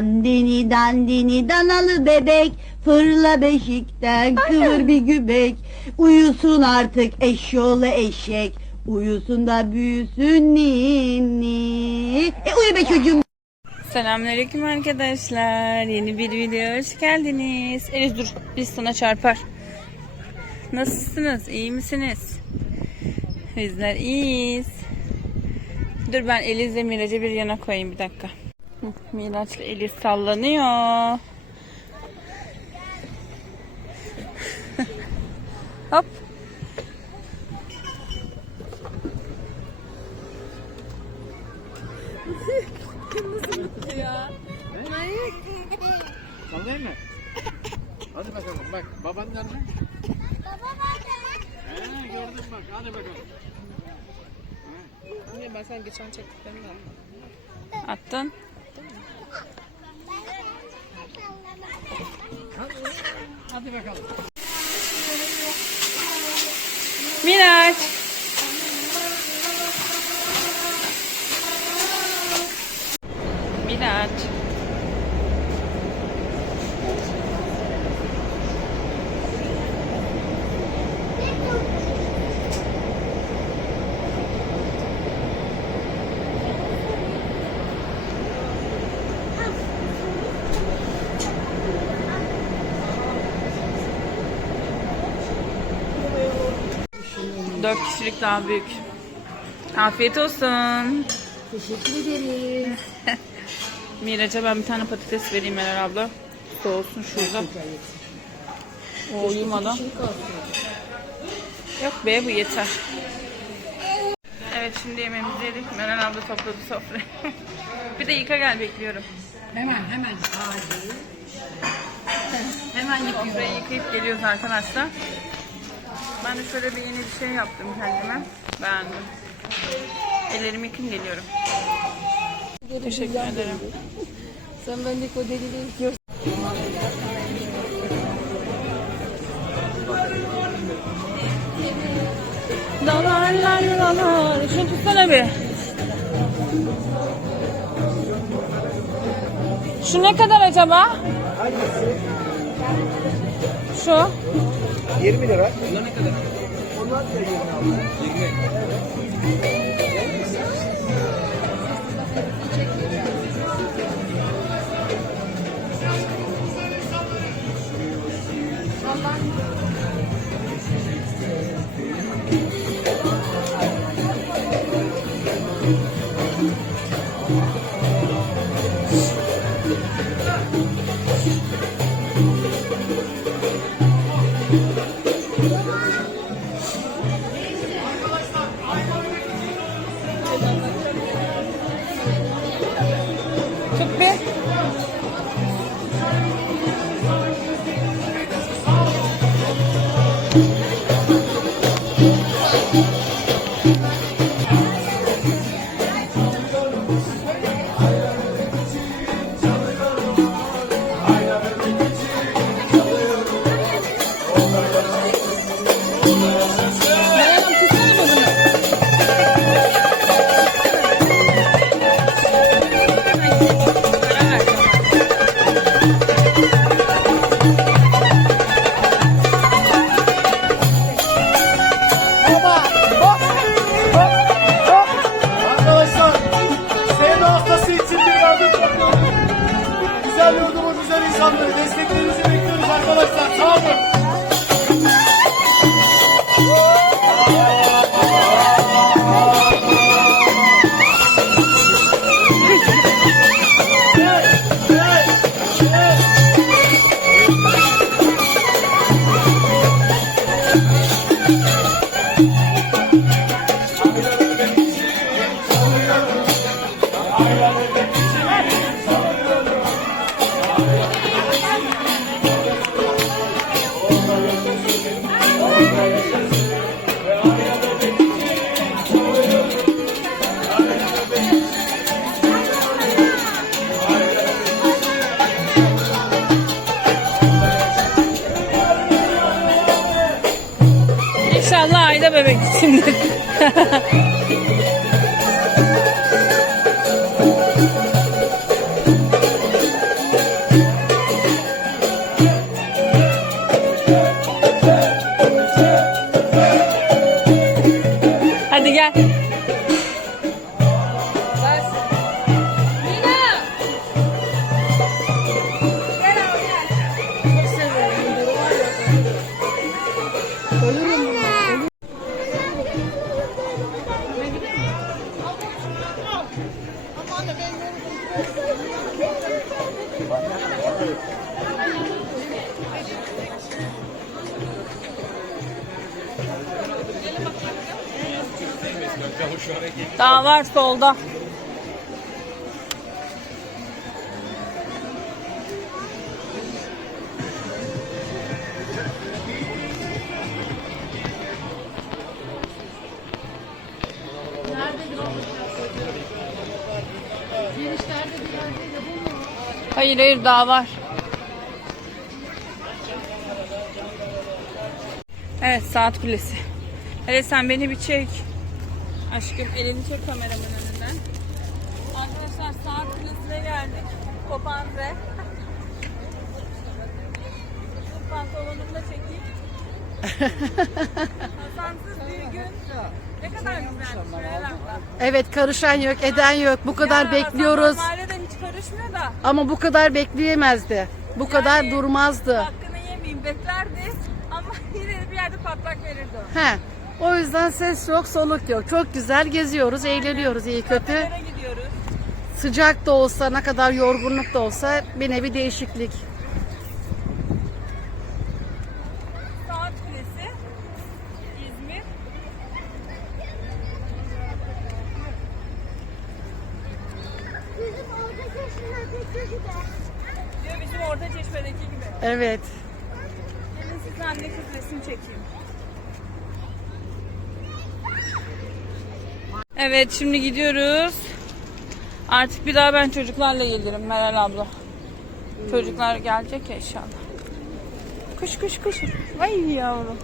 Dandini dandini danalı bebek Fırla beşikten kıvır bir gübek Uyusun artık eşyoğlu eşek Uyusun da büyüsün ninni E uyu be çocuğum Selamünaleyküm arkadaşlar. Yeni bir videoya hoş geldiniz. Eliz dur biz sana çarpar. Nasılsınız? İyi misiniz? Bizler iyiyiz. Dur ben Eliz'le Miraç'ı bir yana koyayım bir dakika. Hı, Miraç'la Eliz sallanıyor. Hadi bakalım. Miraç. Miraç. Dört kişilik daha büyük. Afiyet olsun. Teşekkür ederim Miraç'a ben bir tane patates vereyim Meral abla. Soğusun şurada. O uyumadan. Yok be bu yeter. Evet şimdi yemeğimizi yedik. Meral abla topladı sofrayı. bir de yıka gel bekliyorum. Hemen hemen hadi Hemen yapıyorum Sofrayı yıkayıp geliyoruz arkadaşlar. Ben de şöyle bir yeni bir şey yaptım kendime. Beğendim. Ellerimi yıkayım geliyorum. Teşekkür ederim. Sen bendeki o deliliği yıkıyorsun. Dalarlar dalar. Şunu tutsana bir. Şu ne kadar acaba? Şu. 20 lira. Bunlar ne kadar? Onlar da 20 abi. 20. Bebek şimdi. Var solda. Hayır hayır daha var. Evet saat kulesi. Hele sen beni bir çek. Aşkım elini çek kameramın önünden. Arkadaşlar saat kulesine geldik. Kopanze. Pantolonumu da çekeyim. Hasansız bir gün. Ne kadar güzel. Şöyle bak. Evet karışan yok, eden yok. Bu kadar Ya, bekliyoruz. Hasan normalde hiç karışmıyor da. Ama bu kadar bekleyemezdi. Bu kadar durmazdı. Hakkını yemeyeyim beklerdi. Ama yine bir yerde patlak verirdi o. He. O yüzden ses yok, soluk yok. Çok güzel geziyoruz, eğleniyoruz iyi kötü. Nereye gidiyoruz? Sıcak da olsa, ne kadar yorgunluk da olsa bir nevi değişiklik. Saat Kulesi. İzmir. Bizim orada yaşındaki gibi. Diyor bizim orta çeşmedeki gibi. Evet. Gelin size anne kız resim çekeyim. Evet şimdi gidiyoruz. Artık bir daha ben çocuklarla gelirim Meral abla. Çocuklar gelecek ya inşallah. Kuş kuş kuş. Ay yavrum.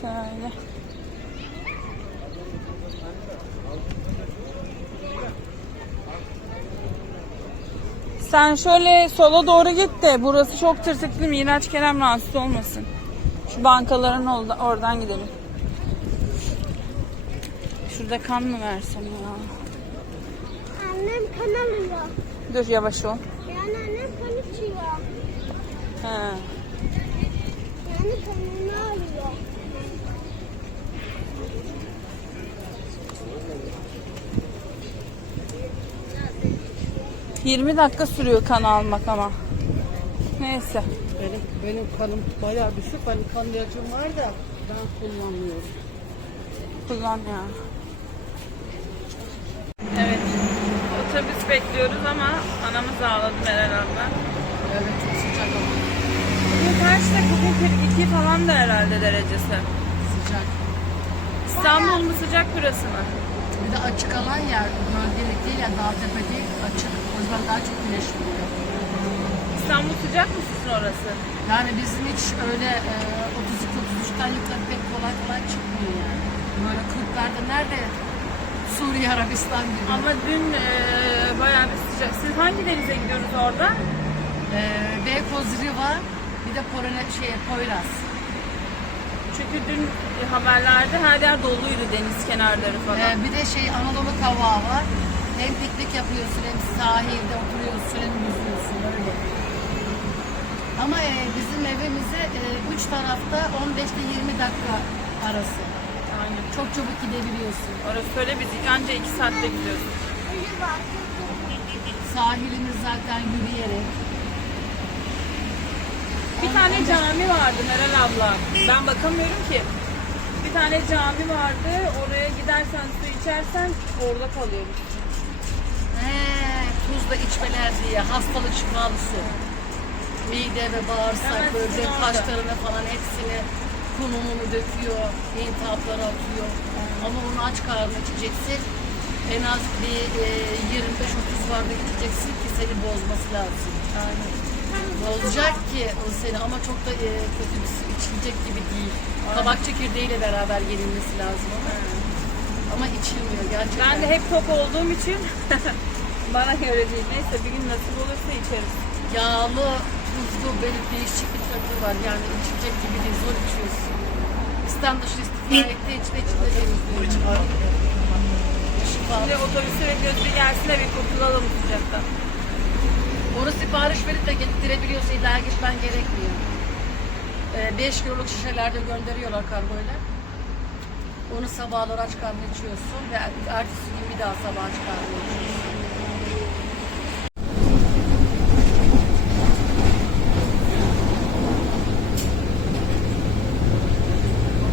Şöyle. Sen şöyle sola doğru git de burası çok tırtıklı Miraç Kerem rahatsız olmasın. Şu bankaların olda- oradan gidelim. Şurada kan mı versem ya? Annem kan alıyor. Dur yavaş ol. Yani annem kan içiyor. He. Yani kanını alıyor. 20 dakika sürüyor kan almak ama. Neyse. Benim, benim kanım bayağı düşük. Hani kan ilacım var da ben kullanmıyorum. Kullan ya. Evet. Otobüs bekliyoruz ama anamız ağladı Meral abla. Evet çok sıcak ama Bugün kaçta? Bugün 42 falan da herhalde derecesi. sıcak. İstanbul mu sıcak burası mı? Bir de açık alan yer. Gölgelik değil ya dağ tepe değil açık. O yüzden daha çok güneş vuruyor. İstanbul sıcak mı sizin orası? Yani bizim hiç öyle e, 32-33'ten yukarı pek kolay kolay çıkmıyor yani. Böyle 40'larda nerede Suriye, Arabistan gibi. Ama dün e, bayağı bir sıcak. Siz hangi denize gidiyorsunuz orada? E, Beykoz Riva, bir de Porone, şey, Poyraz. Çünkü dün haberlerde her yer doluydu deniz kenarları falan. bir de şey Anadolu Kavağı var. Hem piknik yapıyorsun hem sahilde oturuyorsun hem yüzüyorsun öyle. Ama e, bizim evimize e, üç tarafta 15 ile 20 dakika arası. Aynen. Çok çabuk gidebiliyorsun. Orası öyle biz anca iki saatte gidiyoruz. Sahilimiz zaten yürüyerek. Bir tane cami vardı Meral abla. Ben bakamıyorum ki. Bir tane cami vardı. Oraya gidersen su içersen orada kalıyoruz. He, tuzla içmeler diye hastalık şifalı su. Mide ve bağırsak, Evet, böbrek taşlarına falan hepsini kunumunu döküyor, iltihapları atıyor. Ama onu aç karnına içeceksin. En az bir e, 25-30 bardak içeceksin ki seni bozması lazım. Bozacak ki o seni ama çok da e, kötü bir su içilecek gibi değil. Kabak çekirdeğiyle beraber yenilmesi lazım ama. Ama içilmiyor gerçekten. Ben de hep tok olduğum için bana göre değil. Neyse bir gün nasip olursa içeriz. yağlı, tuzlu böyle değişik bir tadı var. Yani içecek gibi değil, zor içiyorsun. İslam dışı içine içine temizliyor. Şifa. Şimdi otobüsü bekliyoruz bir gelsin de bir kurtulalım sıcaktan. Onu sipariş verip de getirebiliyorsa illa gitmen gerekmiyor. 5 kiloluk şişelerde gönderiyorlar kargoyla. Onu sabahlar aç karnına içiyorsun ve ertesi gün bir daha sabah aç karnına içiyorsun.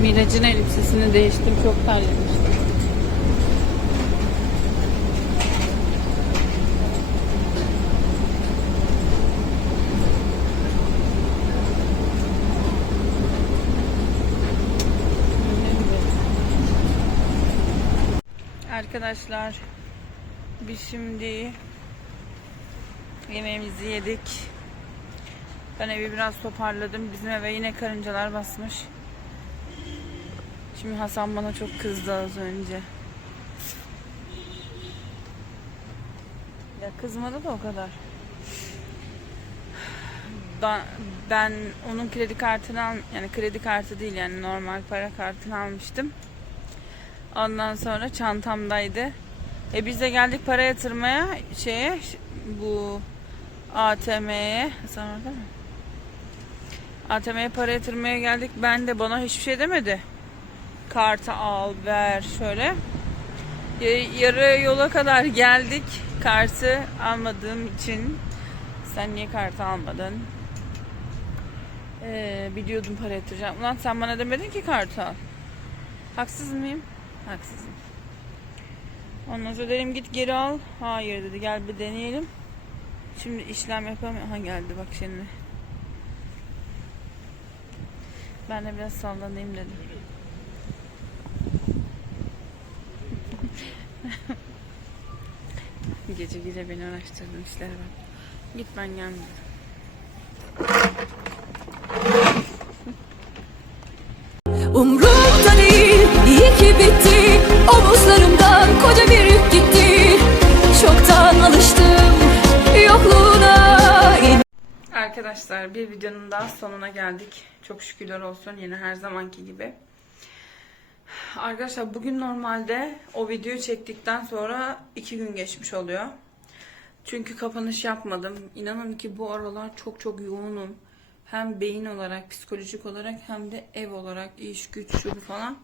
Miraç'ın elbisesini değiştim. Çok terlemiştim. Arkadaşlar biz şimdi yemeğimizi yedik. Ben evi biraz toparladım. Bizim eve yine karıncalar basmış. Şimdi Hasan bana çok kızdı az önce. Ya kızmadı da o kadar. Ben, ben onun kredi kartını al, yani kredi kartı değil yani normal para kartını almıştım. Ondan sonra çantamdaydı. E biz de geldik para yatırmaya şeye bu ATM'ye. Hasan orada mı? ATM'ye para yatırmaya geldik. Ben de bana hiçbir şey demedi kartı al ver şöyle. Ya- Yarı yola kadar geldik. Kartı almadığım için sen niye kartı almadın? Ee, biliyordum para yatıracağım. Ulan sen bana demedin ki kartı al. Haksız mıyım? Haksızım. Ondan sonra dedim git geri al. Hayır dedi gel bir deneyelim. Şimdi işlem yapamıyorum. Ha geldi bak şimdi. Ben de biraz sallanayım dedim. Gece gece beni uğraştırdın işlere bak. Git ben gelmiyorum. Umrumda değil, iyi ki bitti Omuzlarımdan koca bir yük gitti Çoktan alıştım yokluğuna Arkadaşlar bir videonun daha sonuna geldik. Çok şükürler olsun yine her zamanki gibi. Arkadaşlar bugün normalde o videoyu çektikten sonra iki gün geçmiş oluyor. Çünkü kapanış yapmadım. İnanın ki bu aralar çok çok yoğunum. Hem beyin olarak, psikolojik olarak hem de ev olarak iş, güç, şu falan.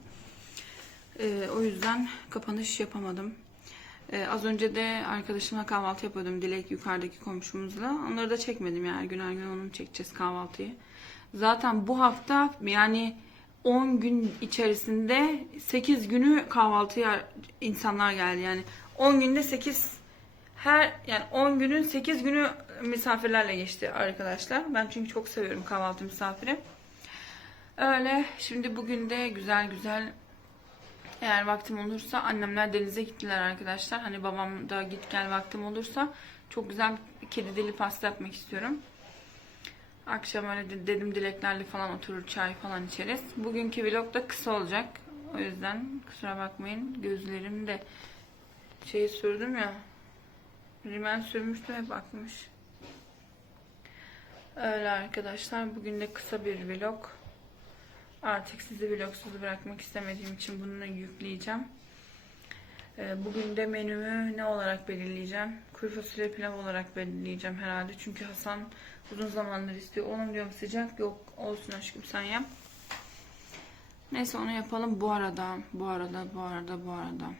Ee, o yüzden kapanış yapamadım. Ee, az önce de arkadaşımla kahvaltı yapıyordum Dilek yukarıdaki komşumuzla. Onları da çekmedim yani her gün her gün onun çekeceğiz kahvaltıyı. Zaten bu hafta yani 10 gün içerisinde 8 günü kahvaltıya insanlar geldi yani 10 günde 8 her yani 10 günün 8 günü misafirlerle geçti arkadaşlar. Ben çünkü çok seviyorum kahvaltı misafiri. Öyle şimdi bugün de güzel güzel eğer vaktim olursa annemler denize gittiler arkadaşlar. Hani babam da git gel vaktim olursa çok güzel kedi dili pasta yapmak istiyorum. Akşam öyle de- dedim dileklerle falan oturur çay falan içeriz. Bugünkü vlog da kısa olacak. O yüzden kusura bakmayın. Gözlerim de şey sürdüm ya. Rimel sürmüştüm hep akmış. Öyle arkadaşlar. Bugün de kısa bir vlog. Artık sizi vlogsuz bırakmak istemediğim için bunu yükleyeceğim. Ee, Bugün de menümü ne olarak belirleyeceğim? Kuru fasulye pilav olarak belirleyeceğim herhalde. Çünkü Hasan uzun zamandır istiyor. Oğlum diyorum sıcak yok. Olsun aşkım sen yap. Neyse onu yapalım bu arada. Bu arada, bu arada, bu arada.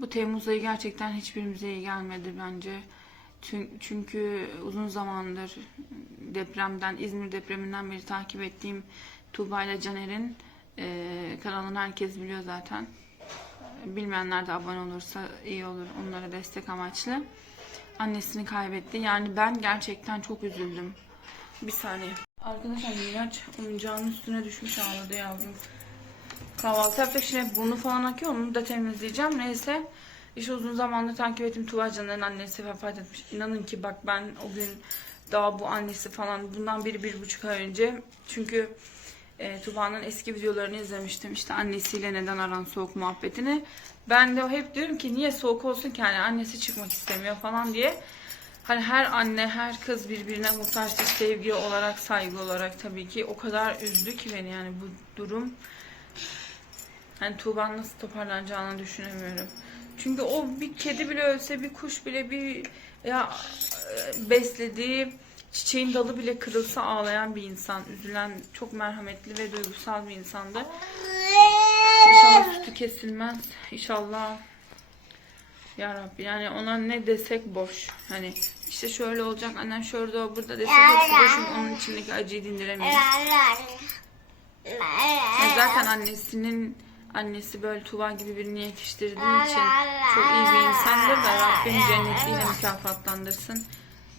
Bu Temmuz ayı gerçekten hiçbirimize iyi gelmedi bence. Çün- Çünkü uzun zamandır depremden, İzmir depreminden beri takip ettiğim Tuğba ile Caner'in kanalını herkes biliyor zaten. Bilmeyenler de abone olursa iyi olur onlara destek amaçlı. Annesini kaybetti. Yani ben gerçekten çok üzüldüm. Bir saniye. Arkadaşlar Miraç oyuncağının üstüne düşmüş ağladı yavrum. Kahvaltı yaptık şimdi burnu falan akıyor onu da temizleyeceğim. Neyse işte uzun zamandır takip ettiğim Tuğba Caner'in annesi vefat etmiş. İnanın ki bak ben o gün daha bu annesi falan bundan bir, bir buçuk ay önce. Çünkü e, Tuba'nın eski videolarını izlemiştim. İşte annesiyle neden aran soğuk muhabbetini. Ben de hep diyorum ki niye soğuk olsun ki hani annesi çıkmak istemiyor falan diye. Hani her anne, her kız birbirine muhtaçtır sevgi olarak, saygı olarak tabii ki. O kadar üzdü ki beni yani bu durum. Hani Tuğba'nın nasıl toparlanacağını düşünemiyorum. Çünkü o bir kedi bile ölse, bir kuş bile bir ya e, beslediği çiçeğin dalı bile kırılsa ağlayan bir insan. Üzülen, çok merhametli ve duygusal bir insandı. İnşallah sütü kesilmez. İnşallah ya Rabbi yani ona ne desek boş. Hani işte şöyle olacak annem şöyle o burada desek hepsi boşum onun içindeki acıyı dindiremeyiz. Yani zaten annesinin annesi böyle Tuva gibi birini yetiştirdiği için çok iyi bir insandır da Rabbim cennetiyle mükafatlandırsın.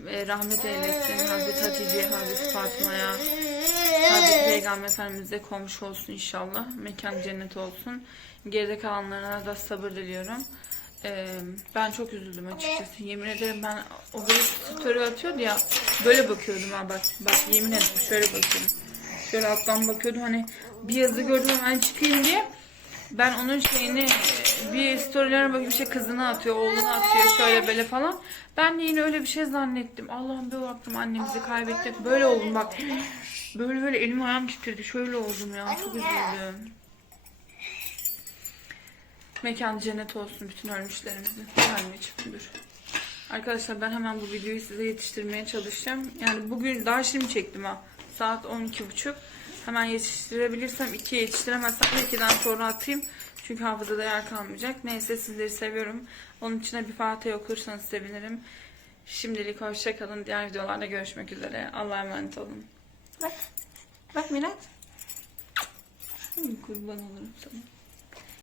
Ve rahmet eylesin Hazreti Hatice'ye, Hazreti Fatıma'ya, Hazreti Peygamber Efendimiz'e komşu olsun inşallah. Mekan cennet olsun. Geride kalanlarına da sabır diliyorum. Ee, ben çok üzüldüm açıkçası. Yemin ederim ben o böyle story atıyordu ya. Böyle bakıyordum ha bak. Bak yemin ederim şöyle bakıyordum. Şöyle alttan bakıyordum hani bir yazı gördüm hemen çıkayım diye. Ben onun şeyini bir storylerine bakıp işte kızını atıyor, oğlunu atıyor şöyle böyle falan. Ben de yine öyle bir şey zannettim. Allah'ım bir baktım annemizi kaybettik. Böyle oldum bak. Böyle böyle elim ayağım titredi. Şöyle oldum ya. Çok üzüldüm. Mekan cennet olsun bütün ölmüşlerimizin. Anneciğim dur. Arkadaşlar ben hemen bu videoyu size yetiştirmeye çalışacağım. Yani bugün daha şimdi çektim ha. Saat 12.30. Hemen yetiştirebilirsem 2'ye yetiştiremezsem de 2'den sonra atayım. Çünkü hafızada yer kalmayacak. Neyse sizleri seviyorum. Onun için de bir Fatiha okursanız sevinirim. Şimdilik hoşçakalın. Diğer videolarda görüşmek üzere. Allah'a emanet olun. Bak. Bak Mirat. Kurban olurum sana.